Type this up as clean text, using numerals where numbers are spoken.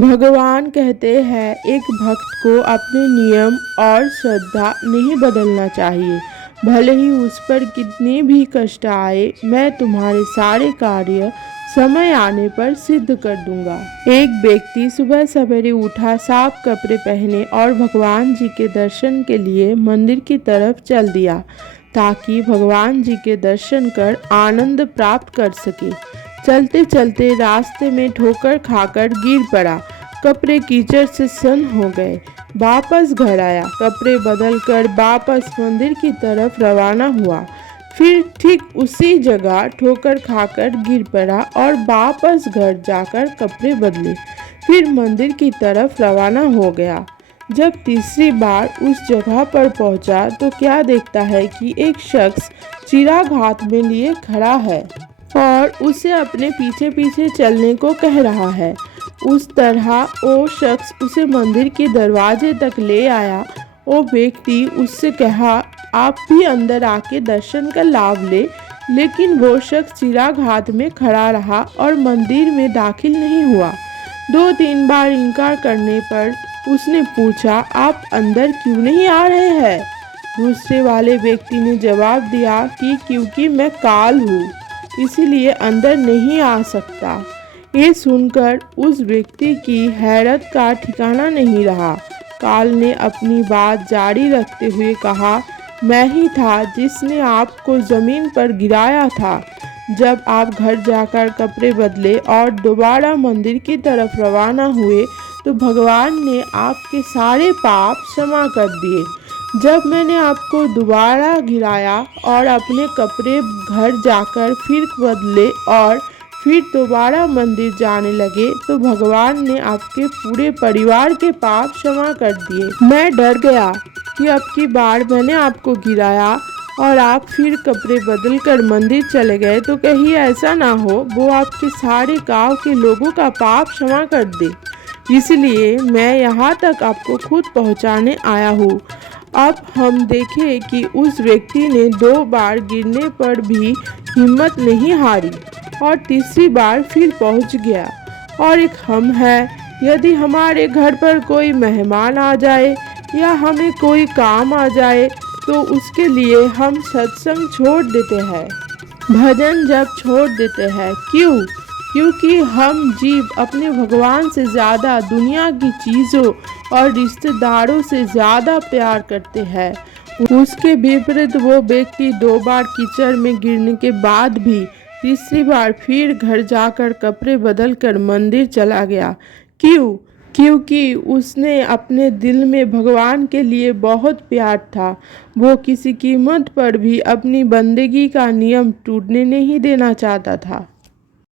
भगवान कहते हैं एक भक्त को अपने नियम और श्रद्धा नहीं बदलना चाहिए। भले ही उस पर कितने भी कष्ट आए, मैं तुम्हारे सारे कार्य समय आने पर सिद्ध कर दूंगा। एक व्यक्ति सुबह सवेरे उठा, साफ कपड़े पहने और भगवान जी के दर्शन के लिए मंदिर की तरफ चल दिया ताकि भगवान जी के दर्शन कर आनंद प्राप्त कर सके। चलते चलते रास्ते में ठोकर खाकर गिर पड़ा, कपड़े कीचड़ से सन हो गए। वापस घर आया, कपड़े बदल कर वापस मंदिर की तरफ रवाना हुआ। फिर ठीक उसी जगह ठोकर खाकर गिर पड़ा और वापस घर जाकर कपड़े बदले, फिर मंदिर की तरफ रवाना हो गया। जब तीसरी बार उस जगह पर पहुंचा तो क्या देखता है कि एक शख्स चिराग हाथ में लिए खड़ा है और उसे अपने पीछे पीछे चलने को कह रहा है। उस तरह वो शख्स उसे मंदिर के दरवाजे तक ले आया। वो व्यक्ति उससे कहा, आप भी अंदर आके दर्शन का लाभ ले, लेकिन वो शख्स चिराग हाथ में खड़ा रहा और मंदिर में दाखिल नहीं हुआ। 2-3 बार इनकार करने पर उसने पूछा, आप अंदर क्यों नहीं आ रहे हैं? दूसरे वाले व्यक्ति ने जवाब दिया कि क्योंकि मैं काल हूँ, इसीलिए अंदर नहीं आ सकता। ये सुनकर उस व्यक्ति की हैरत का ठिकाना नहीं रहा। काल ने अपनी बात जारी रखते हुए कहा, मैं ही था जिसने आपको जमीन पर गिराया था। जब आप घर जाकर कपड़े बदले और दोबारा मंदिर की तरफ रवाना हुए तो भगवान ने आपके सारे पाप क्षमा कर दिए। जब मैंने आपको दोबारा गिराया और अपने कपड़े घर जाकर फिर बदले और फिर दोबारा मंदिर जाने लगे तो भगवान ने आपके पूरे परिवार के पाप क्षमा कर दिए। मैं डर गया कि अब की बार मैंने आपको गिराया और आप फिर कपड़े बदल कर मंदिर चले गए तो कहीं ऐसा ना हो वो आपके सारे गांव के लोगों का पाप क्षमा कर दे। इसलिए मैं यहाँ तक आपको खुद पहुँचाने आया हूँ। अब हम देखें कि उस व्यक्ति ने 2 बार गिरने पर भी हिम्मत नहीं हारी और तीसरी बार फिर पहुंच गया। और एक हम है, यदि हमारे घर पर कोई मेहमान आ जाए या हमें कोई काम आ जाए तो उसके लिए हम सत्संग छोड़ देते हैं, भजन जब छोड़ देते हैं। क्यों? क्योंकि हम जीव अपने भगवान से ज़्यादा दुनिया की चीज़ों और रिश्तेदारों से ज़्यादा प्यार करते हैं। उसके विपरीत वो व्यक्ति 2 बार कीचड़ में गिरने के बाद भी तीसरी बार फिर घर जाकर कपड़े बदल कर मंदिर चला गया। क्यों? क्योंकि उसने अपने दिल में भगवान के लिए बहुत प्यार था। वो किसी कीमत पर भी अपनी बंदगी का नियम टूटने नहीं देना चाहता था।